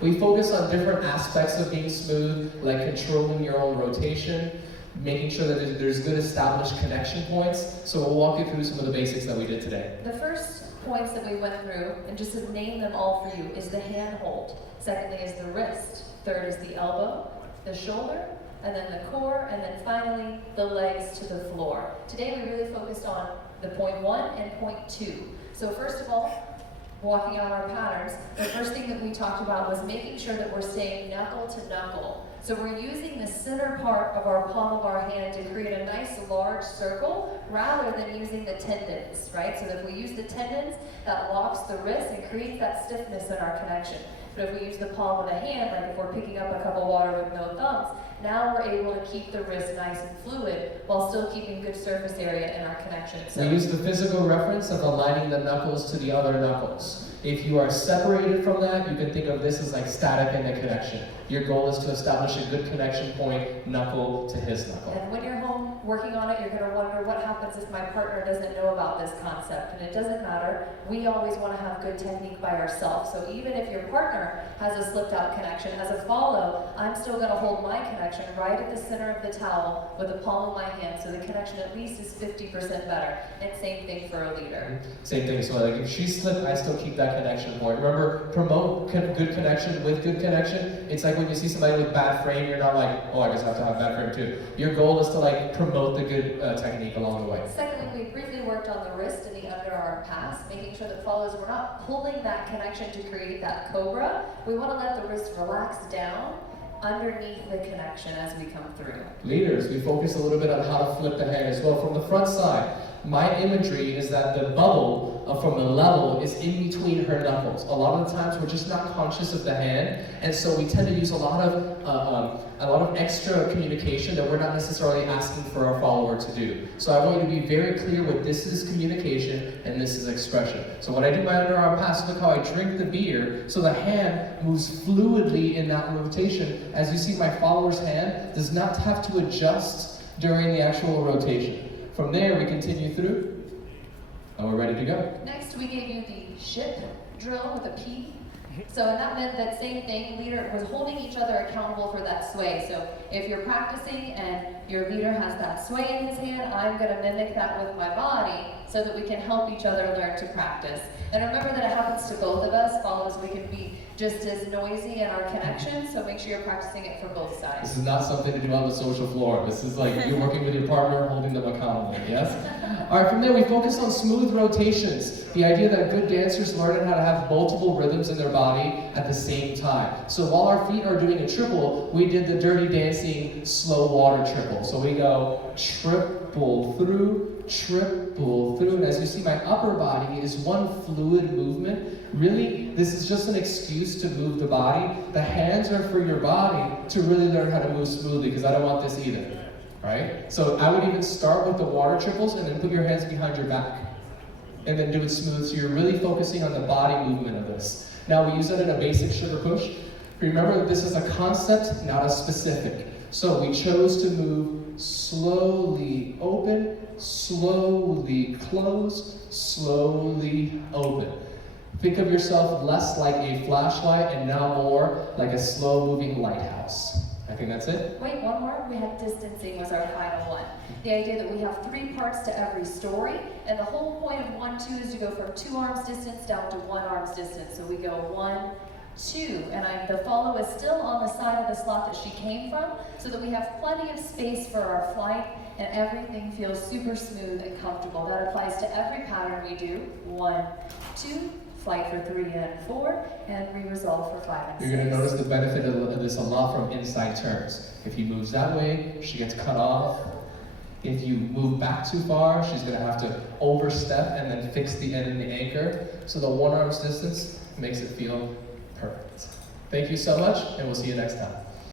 We focus on different aspects of being smooth, like controlling your own rotation, making sure that there's good established connection points. So we'll walk you through some of the basics that we did today. The first points that we went through, and just to name them all for you, is the hand hold. Secondly is the wrist. Third is the elbow, the shoulder, and then the core, and then finally the legs to the floor. Today we really focused on the point 1 and point 2. So first of all, walking on our patterns, the first thing that we talked about was making sure that we're staying knuckle to knuckle. So we're using the center part of our palm of our hand to create a nice large circle rather than using the tendons, right? So if we use the tendons, that locks the wrist and creates that stiffness in our connection. But if we use the palm of the hand, like if we're picking up a cup of water with no thumbs, now we're able to keep the wrist nice and fluid while still keeping good surface area in our connection. So we use the physical reference of aligning the knuckles to the other knuckles. If you are separated from that, you can think of this as like static in the connection. Your goal is to establish a good connection point, knuckle to his knuckle. And when you're home working on it, you're going to wonder what happens if my partner doesn't know about this concept. And it doesn't matter. We always want to have good technique by ourselves. So even if your partner has a slipped out connection, as a follow, I'm still going to hold my connection right at the center of the towel with the palm of my hand. So the connection at least is 50% better. And same thing for a leader. Same thing. So like if she slipped, I still keep that connection point. Remember, promote good connection with good connection. It's like when you see somebody with bad frame, you're not like, oh, I guess I have to have bad frame too. Your goal is to like promote the good technique along the way. Secondly, we briefly worked on the wrist and the underarm pass, making sure that follows, we're not pulling that connection to create that cobra. We want to let the wrist relax down underneath the connection as we come through. Leaders, we focus a little bit on how to flip the hand as well. From the front side, my imagery is that the bubble from the level is in between her knuckles. A lot of the times we're just not conscious of the hand, and so we tend to use a lot of extra communication that we're not necessarily asking for our follower to do. So I want you to be very clear with this is communication and this is expression. So when I do my underarm pass, look how I drink the beer, so the hand moves fluidly in that rotation. As you see, my follower's hand does not have to adjust during the actual rotation. From there, we continue through, and we're ready to go. Next, we gave you the ship drill with a P. So that meant that same thing, leader was holding each other accountable for that sway. So if you're practicing and your leader has that sway in his hand, I'm going to mimic that with my body so that we can help each other learn to practice. And remember that it happens to both of us. Follows, we can be just as noisy in our connection, so make sure you're practicing it for both sides. This is not something to do on the social floor. This is like you're working with your partner, holding them accountable, yes? All right, from there we focus on smooth rotations. The idea that good dancers learn how to have multiple rhythms in their body at the same time. So while our feet are doing a triple, we did the Dirty Dancing slow water triple. So we go triple through, and as you see, my upper body is one fluid movement. Really, this is just an excuse to move the body. The hands are for your body to really learn how to move smoothly, because I don't want this either, right? So I would even start with the water triples and then put your hands behind your back and then do it smooth. So you're really focusing on the body movement of this. Now we use it in a basic sugar push. Remember that this is a concept, not a specific. So we chose to move slowly open, slowly close, slowly open. Think of yourself less like a flashlight and now more like a slow-moving lighthouse. I think that's it. Wait, one more. We had distancing was our final one. The idea that we have 3 parts to every story, and the whole point of 1, 2 is to go from 2 arms distance down to 1 arm's distance. So we go 1, 2, and the follow is still on the side of the slot that she came from, so that we have plenty of space for our flight, and everything feels super smooth and comfortable. That applies to every pattern we do. 1, 2, flight for 3 and 4, and re-resolve for 5 and 6. You're going to notice the benefit of this a lot from inside turns. If he moves that way, she gets cut off. If you move back too far, she's going to have to overstep and then fix the end and the anchor. So the 1 arm's distance makes it feel perfect. Thank you so much, and we'll see you next time.